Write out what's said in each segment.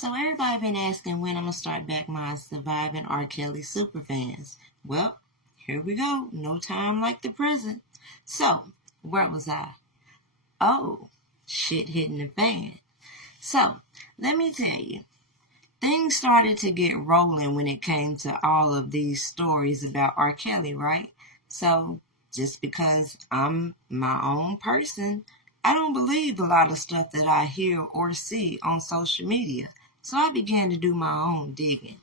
So everybody been asking when I'm gonna start back my Surviving R. Kelly Superfans. Well, here we go. No time like the present. So, where was I? Oh, shit hitting the fan. So, let me tell you, things started to get rolling when it came to all of these stories about R. Kelly, right? So, just because I'm my own person, I don't believe a lot of stuff that I hear or see on social media. So I began to do my own digging.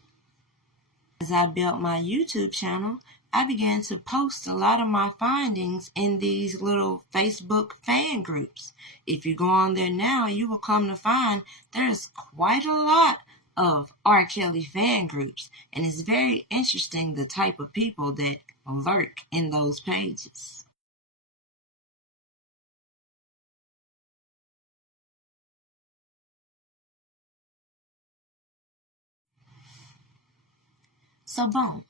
As I built my YouTube channel, I began to post a lot of my findings in these little Facebook fan groups. If you go on there now, you will come to find there's quite a lot of R. Kelly fan groups, and it's very interesting the type of people that lurk in those pages. So boom,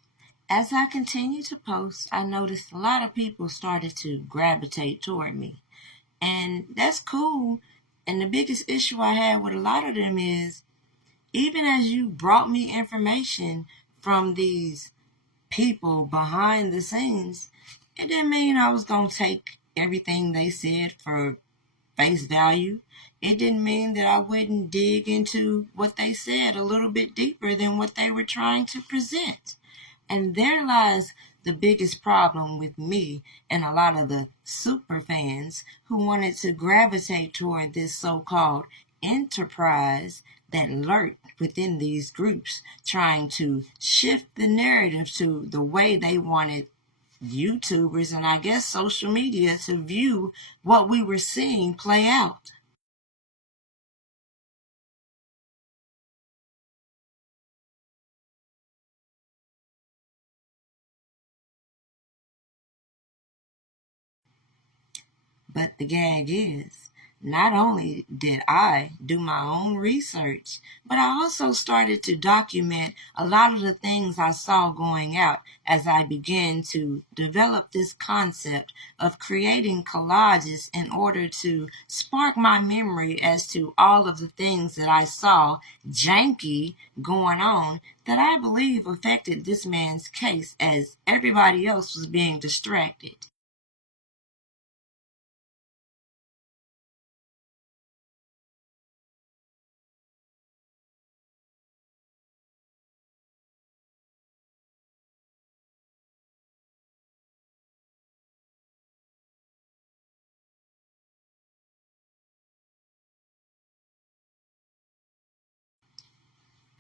as I continued to post, I noticed a lot of people started to gravitate toward me. And that's cool. And the biggest issue I had with a lot of them is even as you brought me information from these people behind the scenes, it didn't mean I was going to take everything they said for face value. It didn't mean that I wouldn't dig into what they said a little bit deeper than what they were trying to present. And there lies the biggest problem with me and a lot of the super fans who wanted to gravitate toward this so-called enterprise that lurked within these groups, trying to shift the narrative to the way they wanted YouTubers and I guess social media to view what we were seeing play out. But the gag is, not only did I do my own research, but I also started to document a lot of the things I saw going out as I began to develop this concept of creating collages in order to spark my memory as to all of the things that I saw janky going on that I believe affected this man's case as everybody else was being distracted.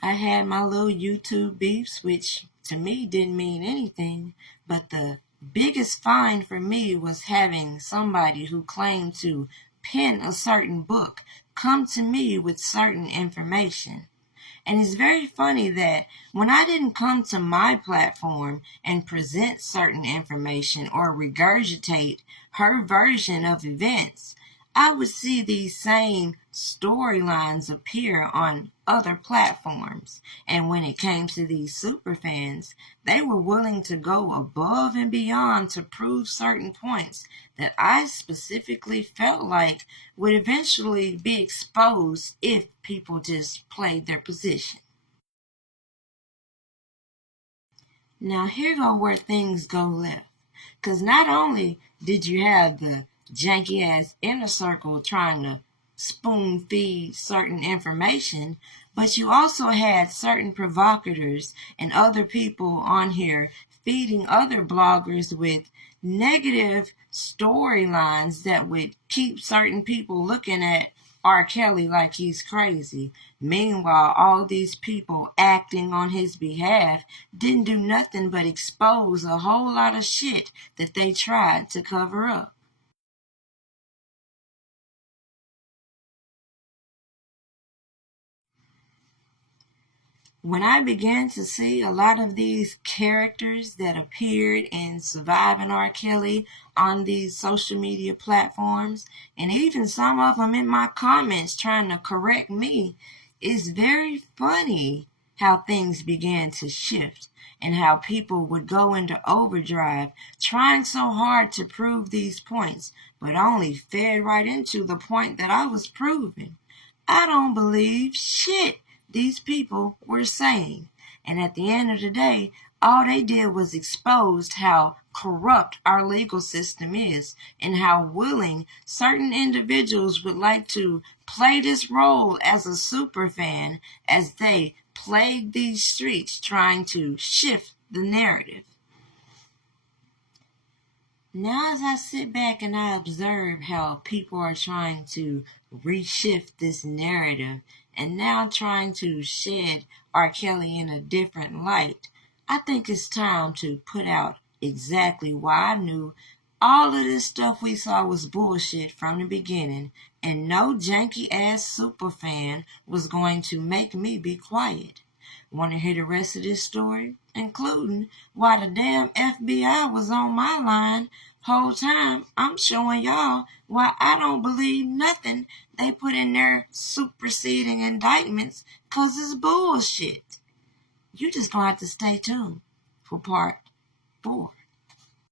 I had my little YouTube beefs, which to me didn't mean anything, but the biggest find for me was having somebody who claimed to pen a certain book come to me with certain information. And it's very funny that when I didn't come to my platform and present certain information or regurgitate her version of events, I would see these same storylines appear on other platforms. And when it came to these super fans, they were willing to go above and beyond to prove certain points that I specifically felt like would eventually be exposed if people just played their position. Now here go where things go left. Because not only did you have the janky ass inner circle trying to spoon feed certain information, but you also had certain provocateurs and other people on here feeding other bloggers with negative storylines that would keep certain people looking at R. Kelly like he's crazy. Meanwhile, all these people acting on his behalf didn't do nothing but expose a whole lot of shit that they tried to cover up. When I began to see a lot of these characters that appeared in Surviving R. Kelly on these social media platforms, and even some of them in my comments trying to correct me, it's very funny how things began to shift and how people would go into overdrive trying so hard to prove these points, but only fed right into the point that I was proving. I don't believe shit these people were saying. And at the end of the day, all they did was expose how corrupt our legal system is and how willing certain individuals would like to play this role as a super fan as they plague these streets trying to shift the narrative. Now, as I sit back and I observe how people are trying to reshift this narrative and now trying to shed R. Kelly in a different light, I think it's time to put out exactly why I knew all of this stuff we saw was bullshit from the beginning, and no janky ass super fan was going to make me be quiet. Want to hear the rest of this story? Including why the damn FBI was on my line whole time. I'm showing y'all why I don't believe nothing they put in their superseding indictments, cause it's bullshit. You just gonna have to stay tuned for part 4.